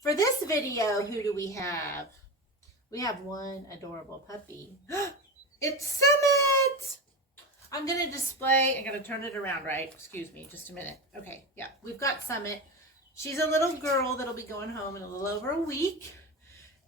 For this video, who do we have? We have one adorable puppy. It's Summit! I'm going to display, I got to turn it around, right? Excuse me, just a minute. Okay, yeah, we've got Summit. She's a little girl that'll be going home in a little over a week.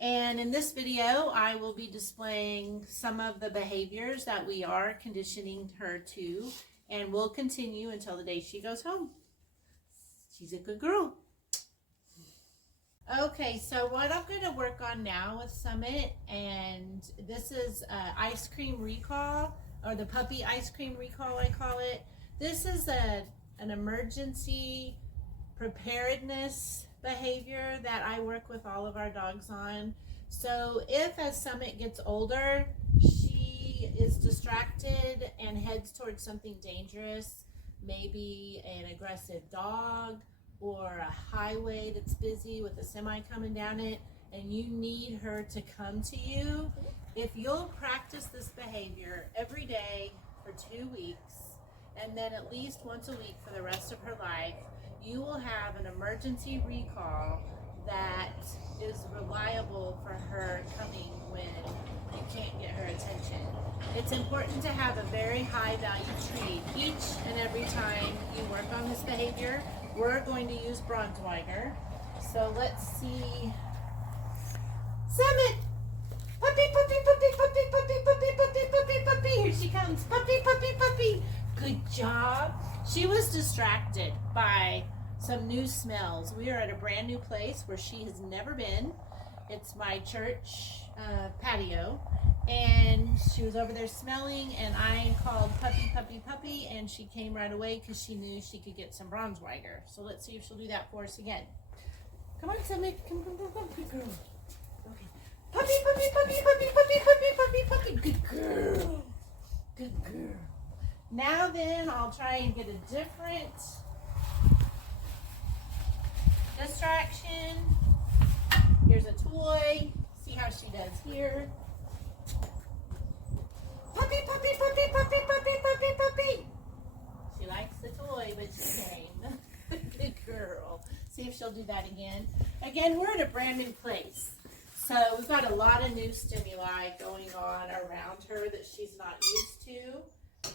And in this video, I will be displaying some of the behaviors that we are conditioning her to, and we'll continue until the day she goes home. She's a good girl. Okay, so what I'm going to work on now with Summit, and this is ice cream recall, or the puppy ice cream recall, I call it. This is an emergency preparedness behavior that I work with all of our dogs on. So if as Summit gets older, she is distracted and heads towards something dangerous, maybe an aggressive dog or a highway that's busy with a semi coming down it, and you need her to come to you, if you'll practice this behavior every day for 2 weeks, and then at least once a week for the rest of her life, you will have an emergency recall that is reliable for her coming when you can't get her attention. It's important to have a very high value treat each and every time you work on this behavior. We're going to use Braunschweiger. So let's see. Summit! Puppy, puppy, puppy, puppy, puppy, puppy, puppy, puppy, puppy. Here she comes. Puppy, puppy, puppy. Good job. She was distracted by some new smells. We are at a brand new place where she has never been. It's my church patio. And she was over there smelling, and I called puppy, puppy, puppy, and she came right away because she knew she could get some Braunschweiger. So let's see if she'll do that for us again. Come on, Summit. Come, good girl. Okay. Puppy, puppy, puppy, puppy, puppy, puppy, puppy, puppy. Good girl. Good girl. Now then, I'll try and get a different distraction. Here's a toy. See how she does here. Puppy, puppy, puppy, puppy, puppy, puppy, puppy. She likes the toy, but she came. Good girl. See if she'll do that again. Again, we're at a brand new place. So we've got a lot of new stimuli going on around her that she's not used to.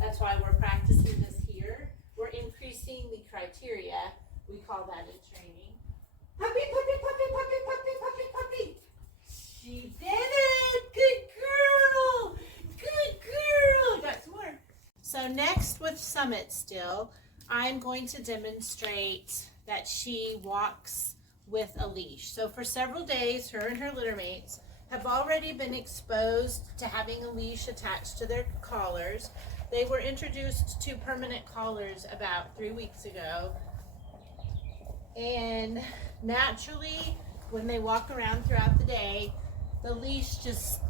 That's why we're practicing this here. We're increasing the criteria. We call that in training. Puppy, puppy, puppy, puppy, puppy, puppy, puppy. She did it! Good girl! Good girl! Got some more. So next with Summit still, I'm going to demonstrate that she walks with a leash. So for several days, her and her litter mates have already been exposed to having a leash attached to their collars. They were introduced to permanent collars about 3 weeks ago. And naturally, when they walk around throughout the day, the leash just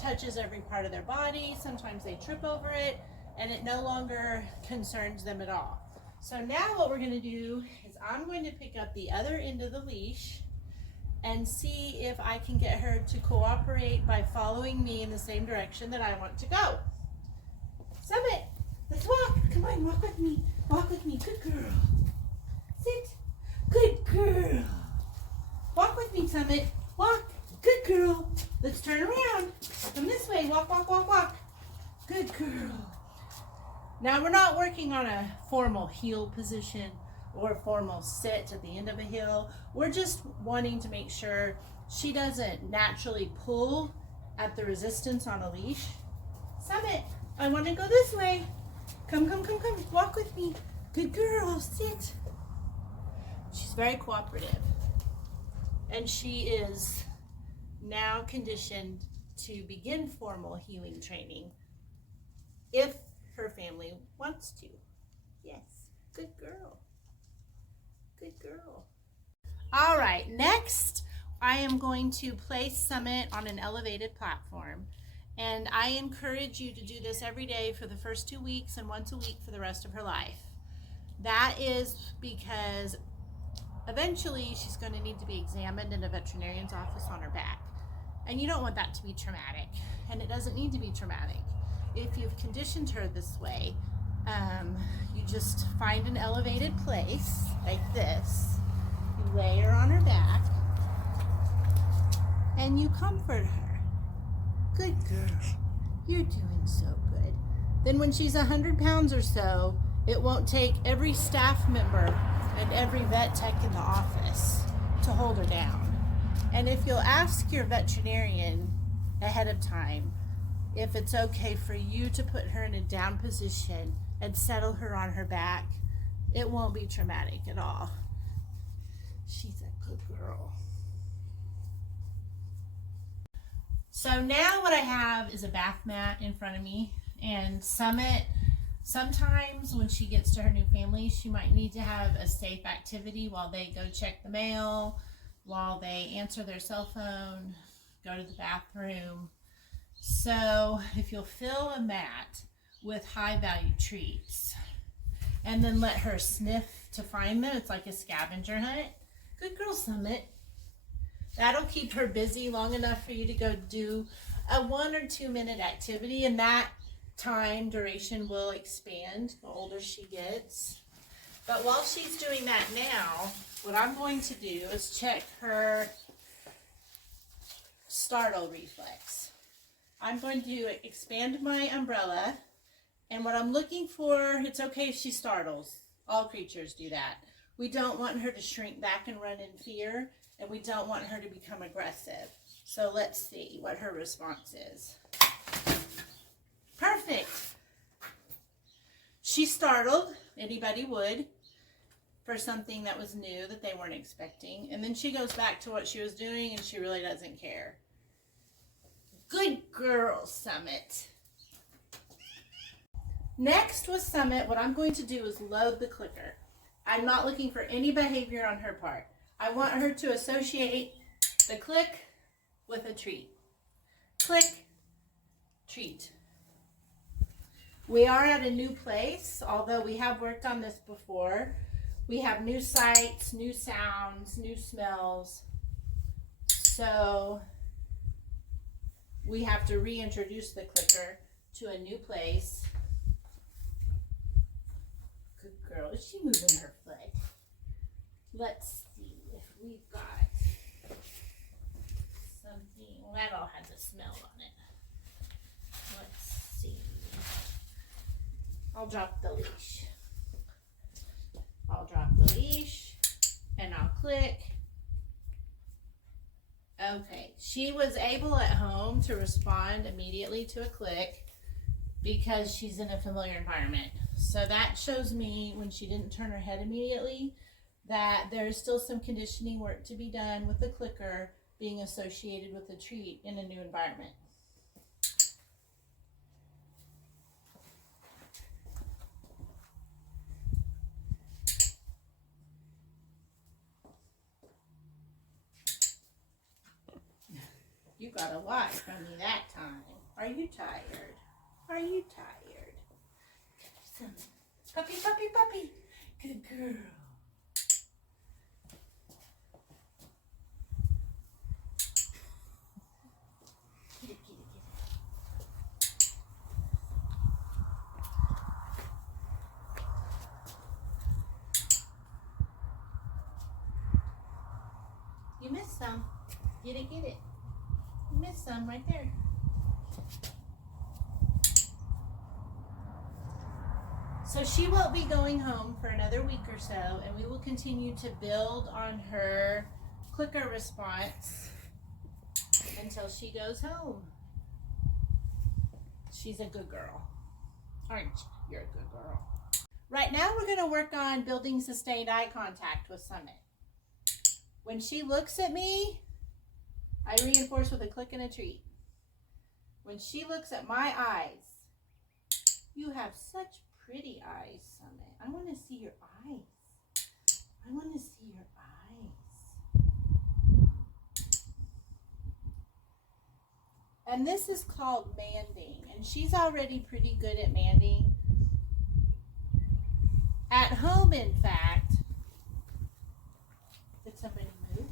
touches every part of their body. Sometimes they trip over it, and it no longer concerns them at all. So now what we're going to do is I'm going to pick up the other end of the leash and see if I can get her to cooperate by following me in the same direction that I want to go. Summit, let's walk. Come on, walk with me. Walk with me. Good girl. Sit. Good girl. Walk with me, Summit. Walk. Good girl. Let's turn around. Come this way. Walk, walk, walk, walk. Good girl. Now we're not working on a formal heel position or a formal sit at the end of a heel. We're just wanting to make sure she doesn't naturally pull at the resistance on a leash. Summit, I want to go this way. Come, come, come, come. Walk with me. Good girl. Sit. She's very cooperative. And she is now conditioned to begin formal heeling training if her family wants to. Yes, good girl. Good girl. All right, next I am going to place Summit on an elevated platform, and I encourage you to do this every day for the first 2 weeks and once a week for the rest of her life. That is because eventually she's going to need to be examined in a veterinarian's office on her back. And you don't want that to be traumatic. And it doesn't need to be traumatic. If you've conditioned her this way, you just find an elevated place like this, You lay her on her back and you comfort her. Good girl. You're doing so good. Then when she's 100 pounds or so, it won't take every staff member and every vet tech in the office to hold her down. And if you'll ask your veterinarian ahead of time if it's okay for you to put her in a down position and settle her on her back, it won't be traumatic at all. She's a good girl. So now what I have is a bath mat in front of me, and Summit, sometimes when she gets to her new family, she might need to have a safe activity while they go check the mail, while they answer their cell phone, go to the bathroom. So if you'll fill a mat with high value treats and then let her sniff to find them, it's like a scavenger hunt. Good girl, Summit. That'll keep her busy long enough for you to go do a 1 or 2 minute activity, and that time duration will expand the older she gets. But while she's doing that now, what I'm going to do is check her startle reflex. I'm going to expand my umbrella, and what I'm looking for, it's okay if she startles. All creatures do that. We don't want her to shrink back and run in fear, and we don't want her to become aggressive. So let's see what her response is. Perfect. She startled. Anybody would, for something that was new that they weren't expecting. And then she goes back to what she was doing, and she really doesn't care. Good girl, Summit. Next with Summit, what I'm going to do is load the clicker. I'm not looking for any behavior on her part. I want her to associate the click with a treat. Click, treat. We are at a new place, although we have worked on this before. We have new sights, new sounds, new smells. So we have to reintroduce the clicker to a new place. Good girl. Is she moving her foot? Let's see if we've got something. Well, that all has a smell on it. Let's see. I'll drop the leash. I'll drop the leash and I'll click. Okay, she was able at home to respond immediately to a click because she's in a familiar environment. So that shows me when she didn't turn her head immediately that there's still some conditioning work to be done with the clicker being associated with the treat in a new environment. You got a lot from me that time. Are you tired? Are you tired? Puppy, puppy, puppy. Good girl. Get it, get it, get it. You missed some. Get it, get it. You missed some right there. So she won't be going home for another week or so, and we will continue to build on her clicker response until she goes home. She's a good girl, aren't you? You're a good girl. Right now we're going to work on building sustained eye contact with Summit. When she looks at me, I reinforce with a click and a treat. When she looks at my eyes, you have such pretty eyes, Summit. I want to see your eyes. I want to see your eyes. And this is called manding, and she's already pretty good at manding. At home, in fact, did somebody move?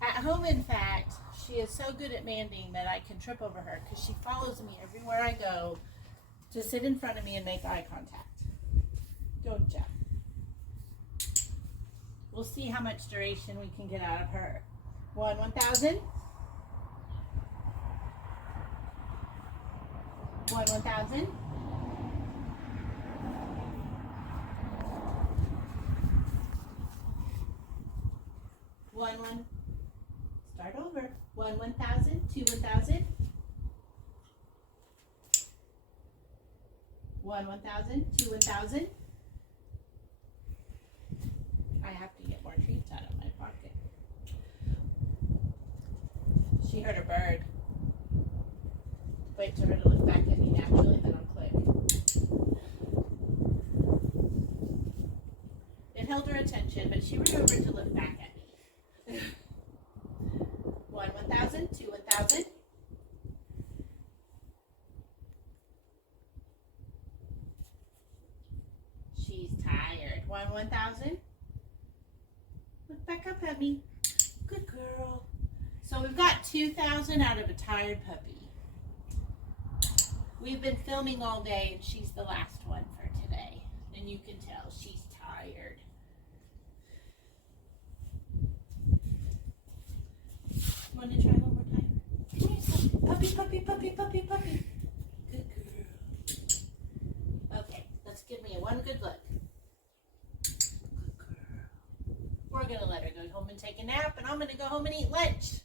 At home, in fact, she is so good at manding that I can trip over her because she follows me everywhere I go to sit in front of me and make eye contact. Don't jump. We'll see how much duration we can get out of her. 1,000. 1,000. 1. Start over. 1,000. 2,000. 1,000. 2,000. I have to get more treats out of my pocket. She heard a bird. Wait for her to look back at me naturally, then I'll click. It held her attention, but she remembered to look back at me. 1,000, 2,000. She's tired. 1,000. Look back up at me. Good girl. So we've got 2,000 out of a tired puppy. We've been filming all day and she's the last one for today. And you can tell she's tired. Want to try one more time? Come here, son. Puppy, puppy, puppy, puppy, puppy. Good girl. Okay, let's give me one good look. Good girl. We're going to let her go home and take a nap, and I'm going to go home and eat lunch.